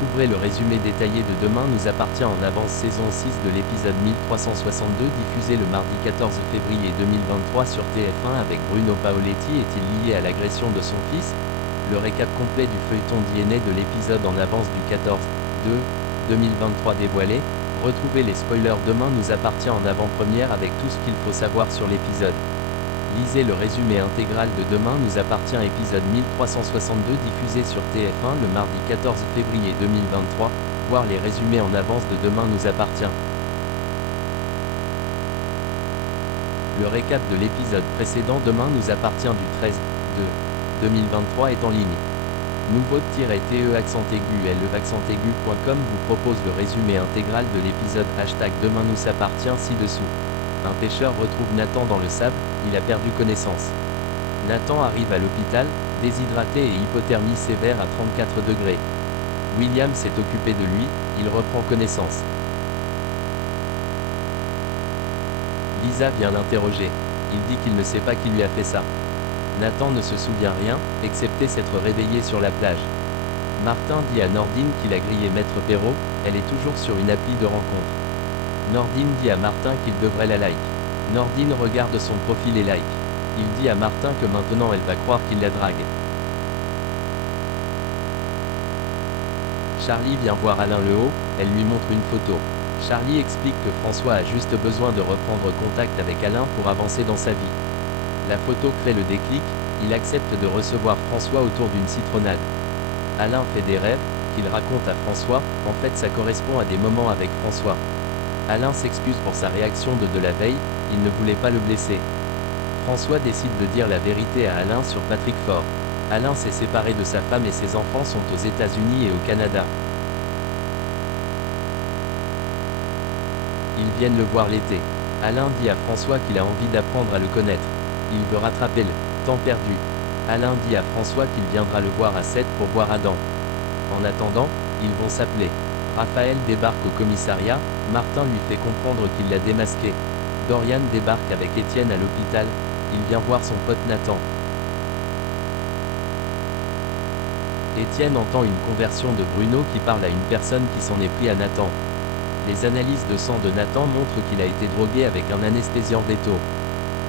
Découvrez le résumé détaillé de Demain nous appartient en avance saison 6 de l'épisode 1362 diffusé le mardi 14 février 2023 sur TF1 avec Bruno Paoletti. Est-il lié à l'agression de son fils? Le récap complet du feuilleton DNA de l'épisode en avance du 14/2/2023 dévoilé. Retrouvez les spoilers. Demain nous appartient en avant-première avec tout ce qu'il faut savoir sur l'épisode. Lisez le résumé intégral de Demain nous appartient épisode 1362 diffusé sur TF1 le mardi 14 février 2023, voir les résumés en avance de Demain nous appartient. Le récap de l'épisode précédent Demain nous appartient du 13/2/2023 est en ligne. Nouveau-te accent aigu accent-aigu.com vous propose le résumé intégral de l'épisode #Demain nous appartient ci-dessous. Un pêcheur retrouve Nathan dans le sable, il a perdu connaissance. Nathan arrive à l'hôpital, déshydraté et hypothermie sévère à 34 degrés. William s'est occupé de lui, il reprend connaissance. Lisa vient l'interroger. Il dit qu'il ne sait pas qui lui a fait ça. Nathan ne se souvient rien, excepté s'être réveillé sur la plage. Martin dit à Nordine qu'il a grillé Maître Perrault, elle est toujours sur une appli de rencontre. Nordine dit à Martin qu'il devrait la like. Nordine regarde son profil et like. Il dit à Martin que maintenant elle va croire qu'il la drague. Charlie vient voir Alain Lehaut, elle lui montre une photo. Charlie explique que François a juste besoin de reprendre contact avec Alain pour avancer dans sa vie. La photo crée le déclic, il accepte de recevoir François autour d'une citronnade. Alain fait des rêves, qu'il raconte à François, en fait ça correspond à des moments avec François. Alain s'excuse pour sa réaction de la veille, il ne voulait pas le blesser. François décide de dire la vérité à Alain sur Patrick Faure. Alain s'est séparé de sa femme et ses enfants sont aux États-Unis et au Canada. Ils viennent le voir l'été. Alain dit à François qu'il a envie d'apprendre à le connaître. Il veut rattraper le temps perdu. Alain dit à François qu'il viendra le voir à 7 pour voir Adam. En attendant, ils vont s'appeler. Raphaël débarque au commissariat, Martin lui fait comprendre qu'il l'a démasqué. Dorian débarque avec Étienne à l'hôpital, il vient voir son pote Nathan. Étienne entend une conversion de Bruno qui parle à une personne qui s'en est pris à Nathan. Les analyses de sang de Nathan montrent qu'il a été drogué avec un anesthésiant veto.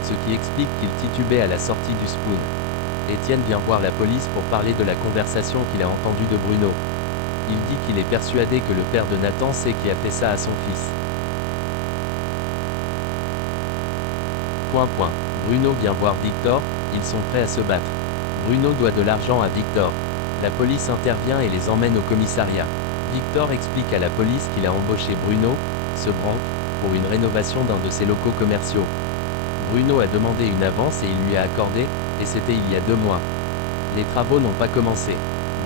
Ce qui explique qu'il titubait à la sortie du spoon. Étienne vient voir la police pour parler de la conversation qu'il a entendue de Bruno. Il dit qu'il est persuadé que le père de Nathan sait qui a fait ça à son fils. Bruno vient voir Victor, ils sont prêts à se battre. Bruno doit de l'argent à Victor. La police intervient et les emmène au commissariat. Victor explique à la police qu'il a embauché Bruno, ce branque, pour une rénovation d'un de ses locaux commerciaux. Bruno a demandé une avance et il lui a accordé, et c'était il y a 2 mois. Les travaux n'ont pas commencé.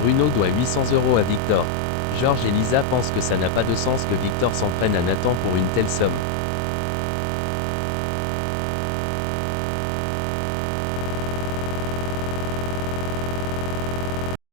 Bruno doit 800 € à Victor. Georges et Lisa pensent que ça n'a pas de sens que Victor s'en prenne à Nathan pour une telle somme.